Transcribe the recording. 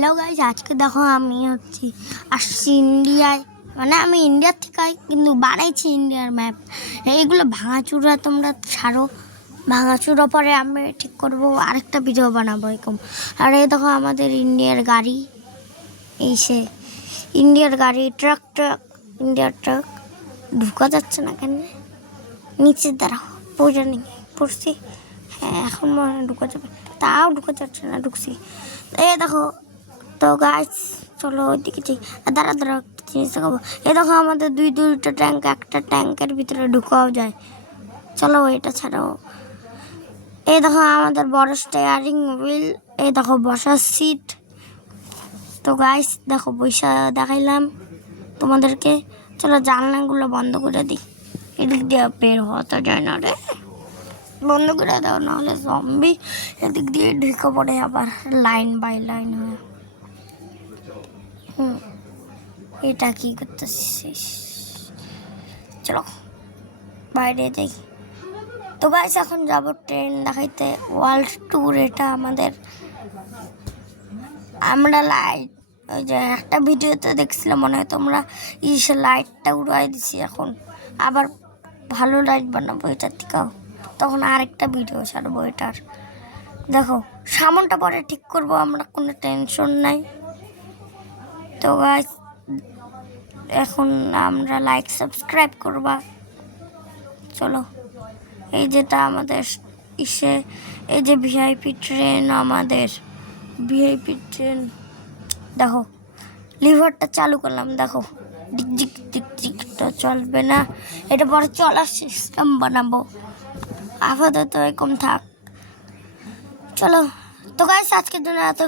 Hello guys, আজকে দেখো আমি আসছি ইন্ডিয়ায়। মানে আমি ইন্ডিয়ার থেকে কিন্তু বানাইছি ইন্ডিয়ার ম্যাপ। এইগুলো ভাঙাচুরা তোমরা ছাড়ো, ভাঙাচুরা পরে আমি ঠিক করবো, আরেকটা ভিডিও বানাবো এরকম। আর এই দেখো আমাদের ইন্ডিয়ার গাড়ি, এই সে ইন্ডিয়ার গাড়ি, ট্রাক ইন্ডিয়ার ট্রাক। ঢুকা যাচ্ছে না কেন? নিচে দাঁড়াও, পড়ে নেই পড়ছি। হ্যাঁ, এখন মনে হয় ঢুকা যাবে, তাও ঢুকা যাচ্ছে না, ঢুকছি। এই দেখো তো গাইস, চলো ওইদিকে যাই। দাঁড়া জিনিস দেখাবো। এই দেখো আমাদের দুইটা ট্যাঙ্ক, একটা ট্যাঙ্কের ভিতরে ঢুকাও যায়। চলো এটা ছাড়াও। এই দেখো আমাদের বড় স্টিয়ারিং হুইল, এই দেখো বসার সিট। তো গাইস দেখো বৈশা দেখাইলাম তোমাদেরকে। চলো জানলাগুলো বন্ধ করে দিই, এদিক দিয়ে বের হওয়া তো যায় না রে। বন্ধ করে দাও, নাহলে জম্বি এদিক দিয়ে ঢুকে পড়ে আবার লাইন বাই লাইন হয়ে। এটা কি করতেছিস? চলো বাইরে যাই। তো গাইস এখন যাব ট্রেন দেখাইতে, ওয়ার্ল্ড ট্যুর এটা আমাদের। আমরা লাইট, ওই যে একটা ভিডিওতে দেখছিলাম মনে হয় তোমরা, সে লাইটটা উড়াই দিছি। এখন আবার ভালো লাইট বানাবো এটার থেকেও, তখন আরেকটা ভিডিও ছাড়বো এটার। দেখো সামনটা পরে ঠিক করবো আমরা, কোনো টেনশন নাই। তো গাইস এখন আমরা লাইক সাবস্ক্রাইব করবা। চলো এই যেটা আমাদের এই যে ভিআইপি ট্রেন, আমাদের ভিআইপি ট্রেন। দেখো লিভারটা চালু করলাম, দেখো ডিকটা চলবে না, এটা পরে চলার সিস্টেম বানাবো। আপাতত এরকম থাক। চলো তো গাইস আজকের জন্য এত